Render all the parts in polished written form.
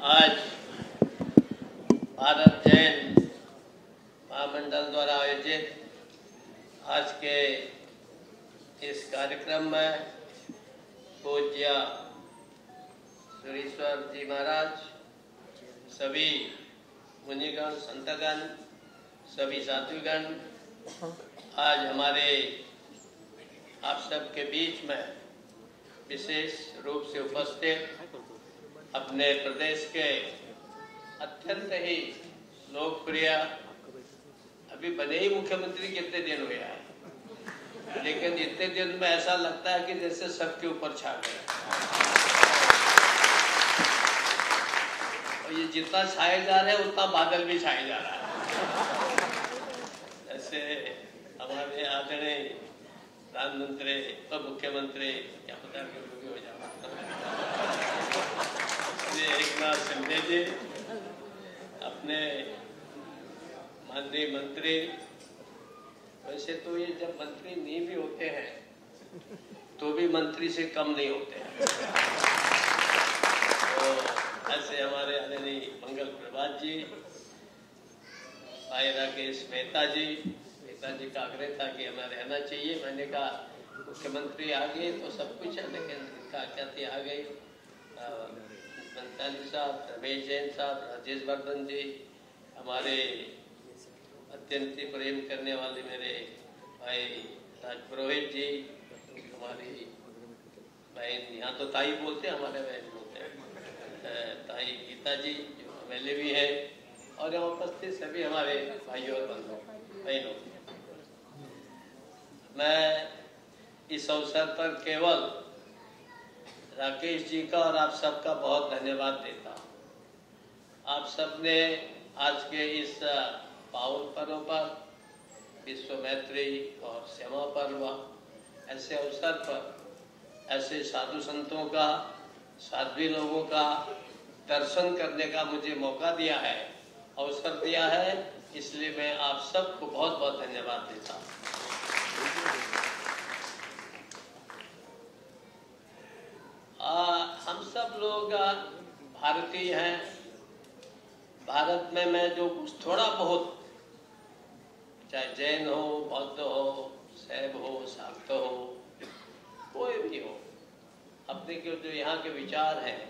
आज भारत जैन महामंडल द्वारा आयोजित आज के इस कार्यक्रम में पूज्य सुरेश्वर जी महाराज, सभी मुनिगण, संतगण, सभी साधुगण आज हमारे आप सब के बीच में विशेष रूप से उपस्थित अपने प्रदेश के अत्यंत ही लोकप्रिय, अभी बने ही मुख्यमंत्री कितने दिन हुए हैं, लेकिन इतने दिन में ऐसा लगता है कि जैसे सबके ऊपर छा गए। और ये जितना छाए जा रहे हैं उतना बादल भी छाए जा रहा है। ऐसे हमारे आदरणीय प्रधानमंत्री और मुख्यमंत्री, क्या पता क्यों हो जाए, एकनाथ शिंदे जी, अपने माननीय मंत्री, वैसे तो ये जब मंत्री नहीं भी होते हैं तो भी मंत्री से कम नहीं होते हैं। तो ऐसे हमारे आदरणीय मंगल प्रभात जी, भाई राकेश मेहता जी का आग्रह था कि हमें रहना चाहिए। मैंने कहा मुख्यमंत्री आ गए तो सब कुछ है, लेकिन इनका क्या थी आ गई। पंचाली साहब, रमेश जैन साहब, राजेश वर्धन जी, हमारे अत्यंत ही प्रेम करने वाले मेरे भाई राज पुरोहित जी, हमारी बहन, यहाँ तो ताई बोलते हैं, हमारे बहन बोलते हैं, ताई गीता जी जो एमएलए भी है, और यहाँ उपस्थित सभी हमारे भाइयों और बहनों, मैं इस अवसर पर केवल राकेश जी का और आप सबका बहुत धन्यवाद देता हूँ। आप सबने आज के इस पावन पर्व पर, विश्व मैत्री और क्षमा पर्व, ऐसे अवसर पर ऐसे साधु संतों का, साध्वी लोगों का दर्शन करने का मुझे मौका दिया है, अवसर दिया है, इसलिए मैं आप सबको बहुत बहुत धन्यवाद देता हूँ। हम सब लोग भारतीय हैं। भारत में मैं जो कुछ थोड़ा बहुत, चाहे जैन हो, बौद्ध हो, शैव हो, शाक्त हो, कोई भी हो, अपने के जो यहाँ के विचार हैं,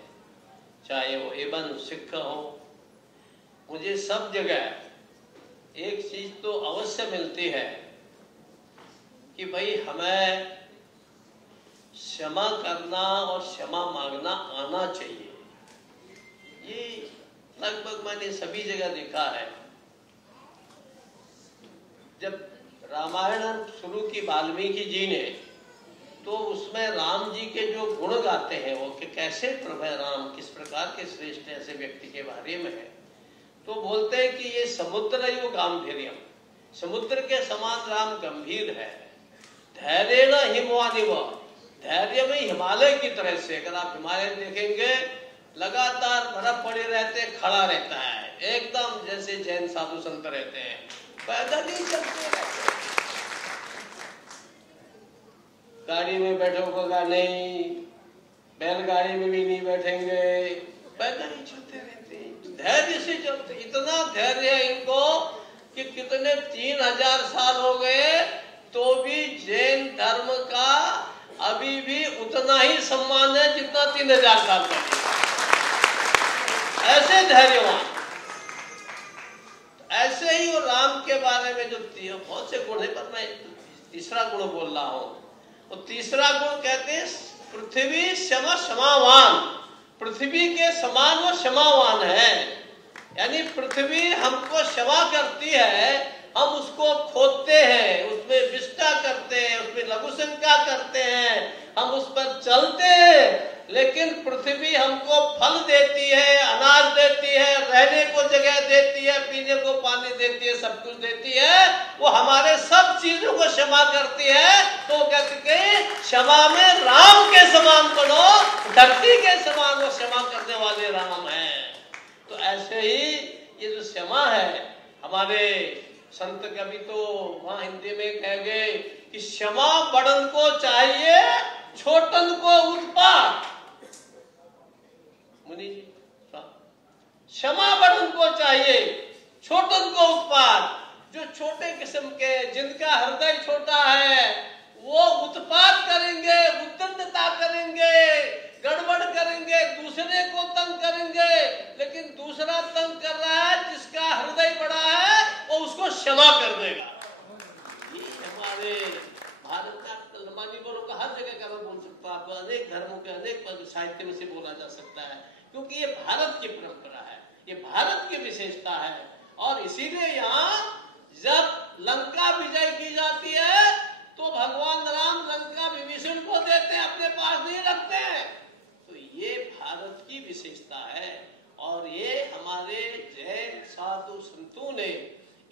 चाहे वो एवं सिख हो, मुझे सब जगह एक चीज तो अवश्य मिलती है कि भाई हमें क्षमा करना और क्षमा मांगना आना चाहिए। ये लगभग मैंने सभी जगह देखा है। जब रामायण शुरू की वाल्मीकि जी ने, तो उसमें राम जी के जो गुण गाते हैं वो कि कैसे प्रभु राम किस प्रकार के श्रेष्ठ ऐसे व्यक्ति के बारे में है, तो बोलते हैं कि ये समुद्र यो गांभीर्यम, समुद्र के समान राम गंभीर है। धैर्य न हिमवानिव, धैर्य में हिमालय की तरह से, अगर आप हिमालय देखेंगे लगातार बर्फ पड़े रहते, खड़ा रहता है, एकदम जैसे जैन साधु संत रहते हैं, पैदल ही चलते रहते हैं। गाड़ी में बैठोगा नहीं, बैलगाड़ी में भी नहीं बैठेंगे, पैदल ही चलते रहते हैं, धैर्य से चलते। इतना धैर्य है इनको कि कितने 3000 साल हो गए तो भी जैन धर्म का अभी भी उतना ही सम्मान है जितना 3000 साल पहले। ऐसे धैर्यवान, ऐसे ही और राम के बारे में जो बहुत से गुण है, पर मैं तीसरा गुण बोल रहा हूँ। और तीसरा गुण कहते हैं पृथ्वी क्षमा क्षमावान, पृथ्वी के समान वो क्षमावान है। यानी पृथ्वी हमको क्षमा करती है, हम उसको खोदते हैं, उसमें विष्टा करते हैं, उसमें लघुशंका करते हैं, हम उस पर चलते हैं, लेकिन पृथ्वी हमको फल देती है, अनाज देती है, रहने को जगह देती है, पीने को पानी देती है, सब कुछ देती है। वो हमारे सब चीजों को क्षमा करती है। तो कहते हैं क्षमा में राम के समान बनो, धरती के समान वो क्षमा करने वाले राम हैं। तो ऐसे ही ये जो क्षमा है, हमारे संत कवि तो वहां हिंदी में कह गए कि क्षमा बड़न को चाहिए, छोटन को उत्पात। मुनि जी क्षमा बड़ उनको चाहिए, छोटन को उत्पाद। जो छोटे किस्म के, जिनका हृदय छोटा है, वो उत्पात करेंगे, उद्दंडता करेंगे, गड़बड़ करेंगे, दूसरे को तंग करेंगे। लेकिन दूसरा तंग कर रहा है, जिसका हृदय बड़ा है, वो उसको क्षमा कर देगा। ये हमारे भारत का बोलो का हर जगह का मैं बोल सकता हूँ, आपको अनेक धर्मों के अनेक साहित्य में से बोला जा सकता है, क्योंकि ये भारत की परंपरा है, ये भारत की विशेषता है। और इसीलिए यहाँ जब लंका विजय की जाती है तो भगवान राम लंका विभीषण को देते हैं, अपने पास नहीं रखते हैं। तो ये भारत की विशेषता है और ये हमारे जैन साधु संतों ने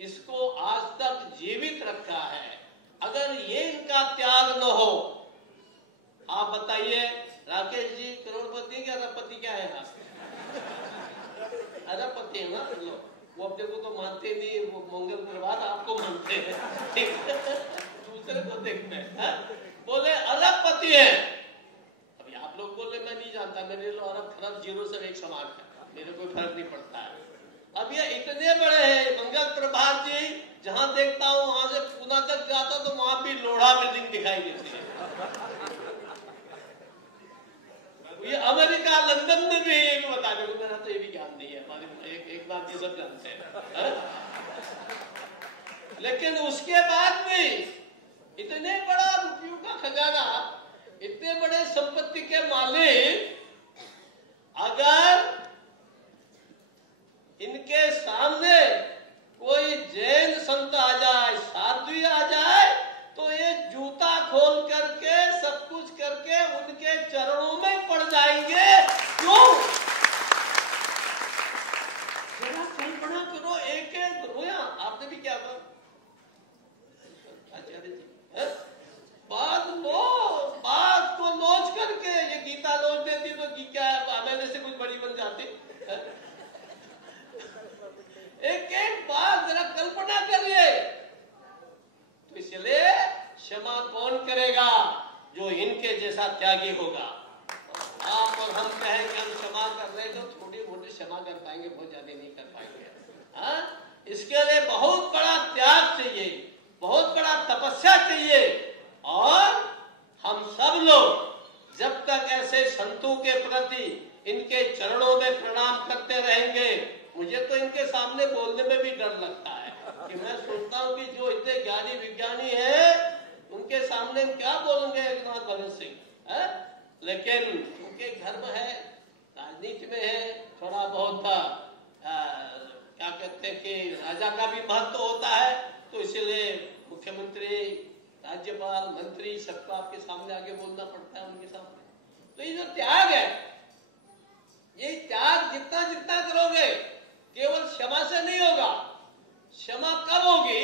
इसको आज तक जीवित रखा है। अगर ये इनका त्याग न हो, आप बताइए राकेश जी, करोड़पति क्या अरबपति क्या है? अरबपति है ना लोग, वो अपने को तो मानते नहीं, वो मंगल परिवार आपको मानते हैं, दूसरे को देखते हैं। बोले अरबपति है। अभी आप लोग बोले मैं नहीं जानता, मेरे लिए अरब खरब जीरो से एक समान है, मेरे कोई फर्क नहीं पड़ता है। अब ये इतने बड़े हैं मंगल प्रभात जी, जहां देखता हूं वहां से पुणे तक जाता तो वहां भी लोढ़ा बिल्डिंग दिखाई देती है। ये अमेरिका लंदन में भी ये भी बता दो, मेरा तो ये भी ज्ञान नहीं है, हमारे एक बात ये सब जानते हैं। लेकिन उसके बाद भी इतने बड़ा रुपयों का खजाना, इतने बड़े संपत्ति के मालिक, अगर इनके सामने कोई जैन संत आ जाए, साध्वी आ जाए, तो ये जूता खोल करके सब कुछ करके उनके चरणों में पड़ जाएंगे। क्यों? जरा कल्पना करो, एक एक रोया आपने भी क्या कहा आचार्य जी, बात को नोच करके, ये गीता नोच देती तो क्या मैंने से कुछ बड़ी बन जाती। एक एक बात जरा कल्पना करिए। तो इसलिए क्षमा कौन करेगा? जो इनके जैसा त्यागी होगा। आप और हम कहें कि हम क्षमा कर रहे हैं, तो थोड़ी मोटी क्षमा कर पाएंगे, बहुत ज्यादा नहीं कर पाएंगे। इसके लिए बहुत बड़ा त्याग चाहिए, बहुत बड़ा तपस्या चाहिए। और हम सब लोग जब तक ऐसे संतों के प्रति इनके चरणों में प्रणाम करते रहेंगे, मुझे तो इनके सामने बोलने में भी डर लगता है कि मैं सोचता हूँ कि जो इतने ज्ञानी विज्ञानी है, उनके सामने हम क्या बोलेंगे एकनाथ भगत सिंह। लेकिन उनके धर्म है, राजनीति में है, थोड़ा बहुत क्या कहते हैं कि राजा का भी महत्व होता है, तो इसलिए मुख्यमंत्री, राज्यपाल, मंत्री सबको आपके सामने आगे बोलना पड़ता है उनके सामने। तो ये जो त्याग है, ये त्याग जितना जितना करोगे, केवल क्षमा से नहीं होगा। क्षमा कब होगी?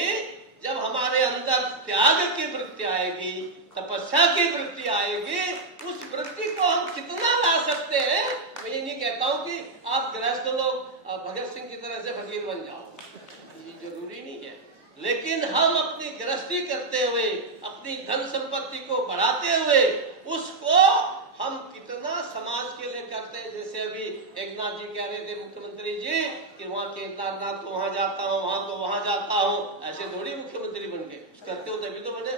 जब हमारे अंदर त्याग की वृत्ति आएगी, तपस्या की वृत्ति आएगी। उस वृत्ति को हम कितना ला सकते हैं, मैं ये नहीं कहता हूं कि आप गृहस्थ लोग भगत सिंह की तरह से फकीर बन जाओ, ये जरूरी नहीं है। लेकिन हम अपनी गृहस्थी करते हुए, अपनी धन संपत्ति को बढ़ाते हुए, उसको हम कितना समाज के लिए करते हैं। जैसे अभी एकनाथ जी कह रहे थे, मुख्यमंत्री जी, कि वहाँ केदारनाथ तो वहां जाता हूँ, वहां तो वहां जाता हूँ। ऐसे थोड़ी मुख्यमंत्री बन गए, करते हो तभी तो बने।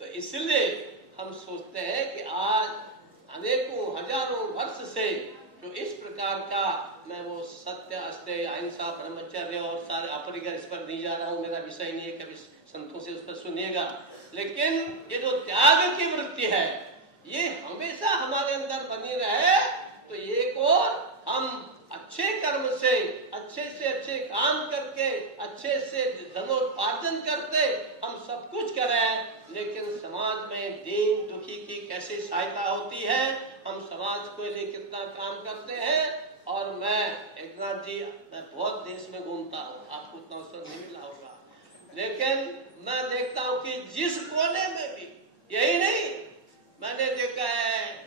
तो इसलिए हम सोचते हैं कि आज अनेकों हजारों वर्ष से जो इस प्रकार का, मैं वो सत्य, अस्तेय, अहिंसा, ब्रह्मचर्य और सारे अपरिग्रह, इस पर नहीं जा रहा हूँ, मेरा विषय नहीं है, कभी संतों से उस पर सुनिएगा। लेकिन ये जो त्याग की वृत्ति है, ये हमेशा हमारे अंदर बनी रहे, तो ये को हम अच्छे कर्म से अच्छे काम करके, अच्छे से धनोपार्जन करते हम सब कुछ करें। लेकिन समाज में दीन दुखी की कैसे सहायता होती है, हम समाज को लिए कितना काम करते हैं। और मैं एकनाथ जी, मैं बहुत देश में घूमता हूँ, आपको उतना अवसर नहीं मिला होगा, लेकिन मैं देखता हूँ कि जिस कोने में भी, यही नहीं, मैंने देखा है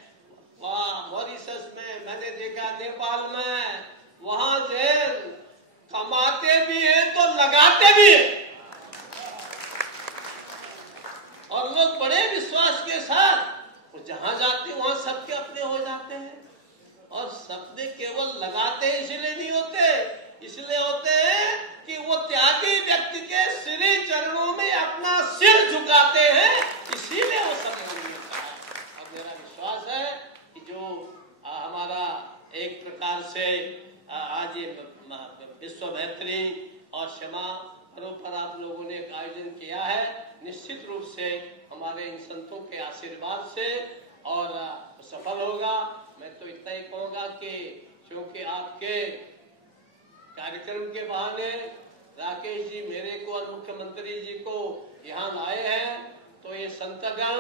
वहाँ मॉरिशस में, मैंने देखा नेपाल में, वहां जैन कमाते भी है तो लगाते भी है, और लोग बड़े विश्वास के साथ जहां जाते वहां सबके अपने हो जाते। लगाते हैं। और सपने केवल लगाते इसलिए नहीं होते, इसलिए होते हैं कि वो त्यागी व्यक्ति के श्री चरणों में अपना सिर झुकाते हैं, इसीलिए वो सपना मिलता है। और मेरा विश्वास है कि जो हमारा एक प्रकार से आज ये विश्व मैत्री और क्षमा पर्व पर आप लोगों ने एक आयोजन किया है, निश्चित रूप से हमारे इन संतों के आशीर्वाद से और सफल होगा। मैं तो इतना ही कहूँगा कि क्योंकि आपके कार्यक्रम के बहाने राकेश जी मेरे को और मुख्यमंत्री जी को यहाँ लाए हैं, तो ये संतगण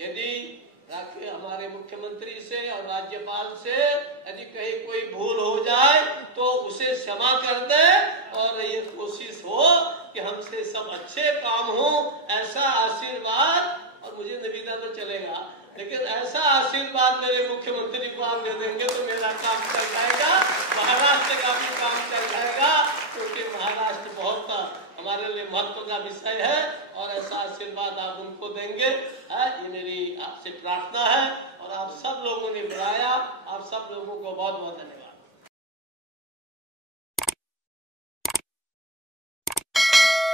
यदि हमारे मुख्यमंत्री से और राज्यपाल से यदि कहीं कोई भूल हो जाए तो उसे क्षमा कर दे, और ये कोशिश हो कि हमसे सब अच्छे काम हो, ऐसा आशीर्वाद। और मुझे निवेदन तो चलेगा, लेकिन ऐसा आशीर्वाद मेरे मुख्यमंत्री को आप दे देंगे तो मेरा काम चल जाएगा, महाराष्ट्र का भी काम चल जाएगा, क्योंकि महाराष्ट्र बहुत हमारे लिए महत्व का विषय है, और ऐसा आशीर्वाद आप उनको देंगे ये मेरी आपसे प्रार्थना है। और आप सब लोगों ने बुलाया, आप सब लोगों को बहुत बहुत धन्यवाद।